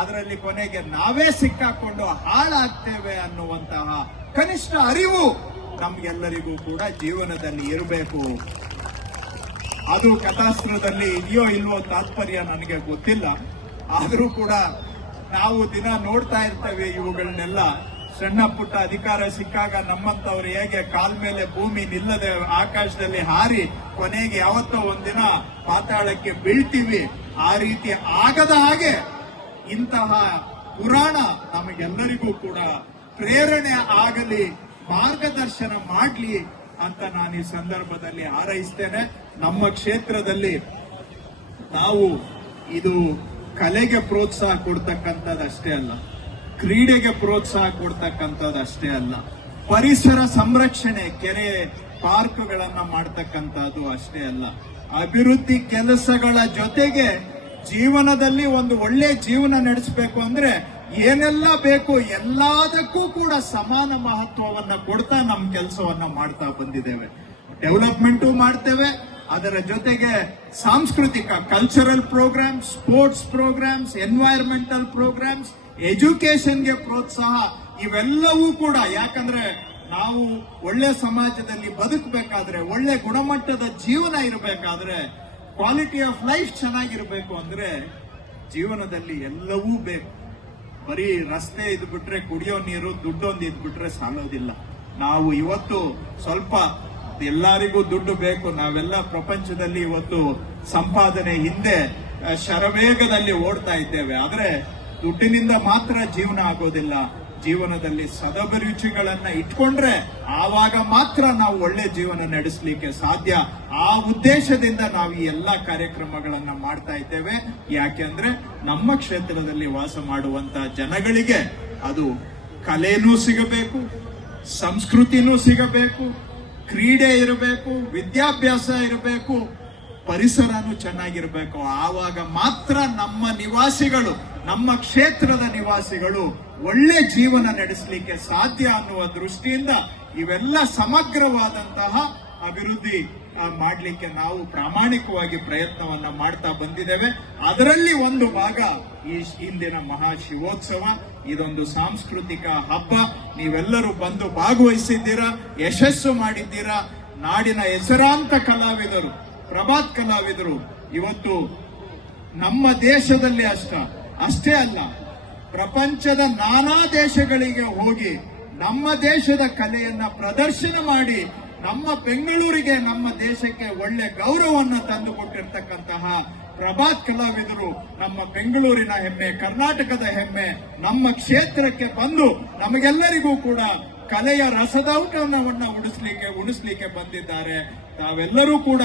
ಅದರಲ್ಲಿ ಕೊನೆಗೆ ನಾವೇ ಸಿಕ್ಕಾಕೊಂಡು ಹಾಳಾಗ್ತೇವೆ ಅನ್ನುವಂತಹ ಕನಿಷ್ಠ ಅರಿವು ನಮ್ಗೆಲ್ಲರಿಗೂ ಕೂಡ ಜೀವನದಲ್ಲಿ ಇರಬೇಕು. ಅದು ಕಥಾಸ್ತ್ರದಲ್ಲಿ ಇದೆಯೋ ಇಲ್ವೋ ತಾತ್ಪರ್ಯ ನನಗೆ ಗೊತ್ತಿಲ್ಲ. ಆದರೂ ಕೂಡ ನಾವು ದಿನ ನೋಡ್ತಾ ಇರ್ತೇವೆ ಇವುಗಳನ್ನೆಲ್ಲ. ಸಣ್ಣ ಪುಟ್ಟ ಅಧಿಕಾರ ಸಿಕ್ಕಾಗ ನಮ್ಮಂತವ್ರು ಹೇಗೆ ಕಾಲ್ ಮೇಲೆ ಭೂಮಿ ನಿಲ್ಲದೆ ಆಕಾಶದಲ್ಲಿ ಹಾರಿ ಕೊನೆಗೆ ಯಾವತ್ತೋ ಒಂದಿನ ಪಾತಾಳಕ್ಕೆ ಬೀಳ್ತೀವಿ. ಆ ರೀತಿ ಆಗದ ಹಾಗೆ ಇಂತಹ ಪುರಾಣ ನಮಗೆಲ್ಲರಿಗೂ ಕೂಡ ಪ್ರೇರಣೆ ಆಗಲಿ, ಮಾರ್ಗದರ್ಶನ ಮಾಡಲಿ ಅಂತ ನಾನು ಈ ಸಂದರ್ಭದಲ್ಲಿ ಹಾರೈಸ್ತೇನೆ. ನಮ್ಮ ಕ್ಷೇತ್ರದಲ್ಲಿ ನಾವು ಇದು ಕಲೆಗೆ ಪ್ರೋತ್ಸಾಹ ಕೊಡ್ತಕ್ಕಂಥದ್ದಷ್ಟೇ ಅಲ್ಲ, ಕ್ರೀಡೆಗೆ ಪ್ರೋತ್ಸಾಹ ಕೊಡ್ತಕ್ಕಂಥದ್ದಷ್ಟೇ ಅಲ್ಲ, ಪರಿಸರ ಸಂರಕ್ಷಣೆ, ಕೆರೆ ಪಾರ್ಕ್ಗಳನ್ನ ಮಾಡ್ತಕ್ಕಂಥದ್ದು ಅಷ್ಟೇ ಅಲ್ಲ, ಅಭಿವೃದ್ಧಿ ಕೆಲಸಗಳ ಜೊತೆಗೆ ಜೀವನದಲ್ಲಿ ಒಂದು ಒಳ್ಳೆ ಜೀವನ ನಡೆಸಬೇಕು ಅಂದ್ರೆ ಏನೆಲ್ಲ ಬೇಕು ಎಲ್ಲದಕ್ಕೂ ಕೂಡ ಸಮಾನ ಮಹತ್ವವನ್ನ ಕೊಡ್ತಾ ನಮ್ಮ ಕೆಲಸವನ್ನ ಮಾಡ್ತಾ ಬಂದಿದ್ದೇವೆ. ಡೆವಲಪ್ಮೆಂಟು ಮಾಡ್ತೇವೆ. ಅದರ ಜೊತೆಗೆ ಸಾಂಸ್ಕೃತಿಕ cultural programmes sports programmes environmental programmes ಎಜುಕೇಶನ್ಗೆ ಪ್ರೋತ್ಸಾಹ ಇವೆಲ್ಲವೂ ಕೂಡ ಯಾಕಂದ್ರೆ ನಾವು ಒಳ್ಳೆ ಸಮಾಜದಲ್ಲಿ ಬದುಕಬೇಕಾದ್ರೆ, ಒಳ್ಳೆ ಗುಣಮಟ್ಟದ ಜೀವನ ಇರಬೇಕಾದ್ರೆ ಕ್ವಾಲಿಟಿ ಆಫ್ ಲೈಫ್ ಚೆನ್ನಾಗಿರಬೇಕು ಅಂದ್ರೆ ಜೀವನದಲ್ಲಿ ಎಲ್ಲವೂ ಬೇಕು. ಬರೀ ರಸ್ತೆ ಇದು ಬಿಟ್ರೆ ಕುಡಿಯೋ ನೀರು, ದುಡ್ಡೊಂದು ಇದ್ ಬಿಟ್ರೆ ಸಾಲೋದಿಲ್ಲ. ನಾವು ಇವತ್ತು ಸ್ವಲ್ಪ ಎಲ್ಲರಿಗೂ ದುಡ್ಡು ಬೇಕು. ನಾವೆಲ್ಲ ಪ್ರಪಂಚದಲ್ಲಿ ಇವತ್ತು ಸಂಪಾದನೆ ಹಿಂದೆ ಶರವೇಗದಲ್ಲಿ ಓಡ್ತಾ ಇದ್ದೇವೆ. ಆದ್ರೆ ದುಡ್ಡಿನಿಂದ ಮಾತ್ರ ಜೀವನ ಆಗೋದಿಲ್ಲ. ಜೀವನದಲ್ಲಿ ಸದಭಿರುಚಿಗಳನ್ನ ಇಟ್ಕೊಂಡ್ರೆ ಆವಾಗ ಮಾತ್ರ ನಾವು ಒಳ್ಳೆ ಜೀವನ ನಡೆಸಲಿಕ್ಕೆ ಸಾಧ್ಯ. ಆ ಉದ್ದೇಶದಿಂದ ನಾವು ಈ ಎಲ್ಲಾ ಕಾರ್ಯಕ್ರಮಗಳನ್ನ ಮಾಡ್ತಾ ಇದ್ದೇವೆ. ಯಾಕೆಂದ್ರೆ ನಮ್ಮ ಕ್ಷೇತ್ರದಲ್ಲಿ ವಾಸ ಮಾಡುವಂತ ಜನಗಳಿಗೆ ಅದು ಕಲೆನೂ ಸಿಗಬೇಕು, ಸಂಸ್ಕೃತಿನೂ ಸಿಗಬೇಕು, ಕ್ರೀಡೆ ಇರಬೇಕು, ವಿದ್ಯಾಭ್ಯಾಸ ಇರಬೇಕು. ಪರಿಸರನೂ ಚೆನ್ನಾಗಿರ್ಬೇಕು. ಆವಾಗ ಮಾತ್ರ ನಮ್ಮ ನಿವಾಸಿಗಳು, ನಮ್ಮ ಕ್ಷೇತ್ರದ ನಿವಾಸಿಗಳು ಒಳ್ಳೆ ಜೀವನ ನಡೆಸಲಿಕ್ಕೆ ಸಾಧ್ಯ ಅನ್ನುವ ದೃಷ್ಟಿಯಿಂದ ಇವೆಲ್ಲ ಸಮಗ್ರವಾದಂತಹ ಅಭಿವೃದ್ಧಿ ಮಾಡಲಿಕ್ಕೆ ನಾವು ಪ್ರಾಮಾಣಿಕವಾಗಿ ಪ್ರಯತ್ನವನ್ನ ಮಾಡ್ತಾ ಬಂದಿದ್ದೇವೆ. ಅದರಲ್ಲಿ ಒಂದು ಭಾಗ ಈ ಇಂದಿನ ಮಹಾಶಿವೋತ್ಸವ. ಇದೊಂದು ಸಾಂಸ್ಕೃತಿಕ ಹಬ್ಬ. ನೀವೆಲ್ಲರೂ ಬಂದು ಭಾಗವಹಿಸಿದ್ದೀರಾ? ಯಶಸ್ಸು ಮಾಡಿದ್ದೀರಾ? ನಾಡಿನ ಹೆಸರಾಂತ ಕಲಾವಿದರು. ಪ್ರಭಾತ್ ಕಲಾವಿದರು, ಇವತ್ತು ನಮ್ಮ ದೇಶದಲ್ಲಿ ಅಷ್ಟ, ಅಷ್ಟೇ ಅಲ್ಲ, ಪ್ರಪಂಚದ ನಾನಾ ದೇಶಗಳಿಗೆ ಹೋಗಿ ನಮ್ಮ ದೇಶದ ಕಲೆಯನ್ನ ಪ್ರದರ್ಶನ ಮಾಡಿ ನಮ್ಮ ಬೆಂಗಳೂರಿಗೆ, ನಮ್ಮ ದೇಶಕ್ಕೆ ಒಳ್ಳೆ ಗೌರವವನ್ನು ತಂದುಕೊಟ್ಟಿರ್ತಕ್ಕಂತಹ ಪ್ರಭಾತ್ ಕಲಾವಿದರು ನಮ್ಮ ಬೆಂಗಳೂರಿನ ಹೆಮ್ಮೆ, ಕರ್ನಾಟಕದ ಹೆಮ್ಮೆ, ನಮ್ಮ ಕ್ಷೇತ್ರಕ್ಕೆ ಬಂದು ನಮಗೆಲ್ಲರಿಗೂ ಕೂಡ ಕಲೆಯ ರಸದೌಟವನ್ನ ಉಡಿಸ್ಲಿಕ್ಕೆ ಉಣಿಸ್ಲಿಕ್ಕೆ ಬಂದಿದ್ದಾರೆ. ತಾವೆಲ್ಲರೂ ಕೂಡ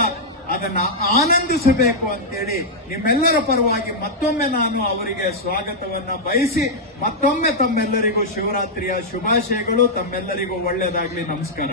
ಅದನ್ನ ಆನಂದಿಸಬೇಕು ಅಂತೇಳಿ ನಿಮ್ಮೆಲ್ಲರ ಪರವಾಗಿ ಮತ್ತೊಮ್ಮೆ ನಾನು ಅವರಿಗೆ ಸ್ವಾಗತವನ್ನ ಬಯಸಿ ಮತ್ತೊಮ್ಮೆ ತಮ್ಮೆಲ್ಲರಿಗೂ ಶಿವರಾತ್ರಿಯ ಶುಭಾಶಯಗಳು, ತಮ್ಮೆಲ್ಲರಿಗೂ ಒಳ್ಳೆಯದಾಗ್ಲಿ ನಮಸ್ಕಾರ.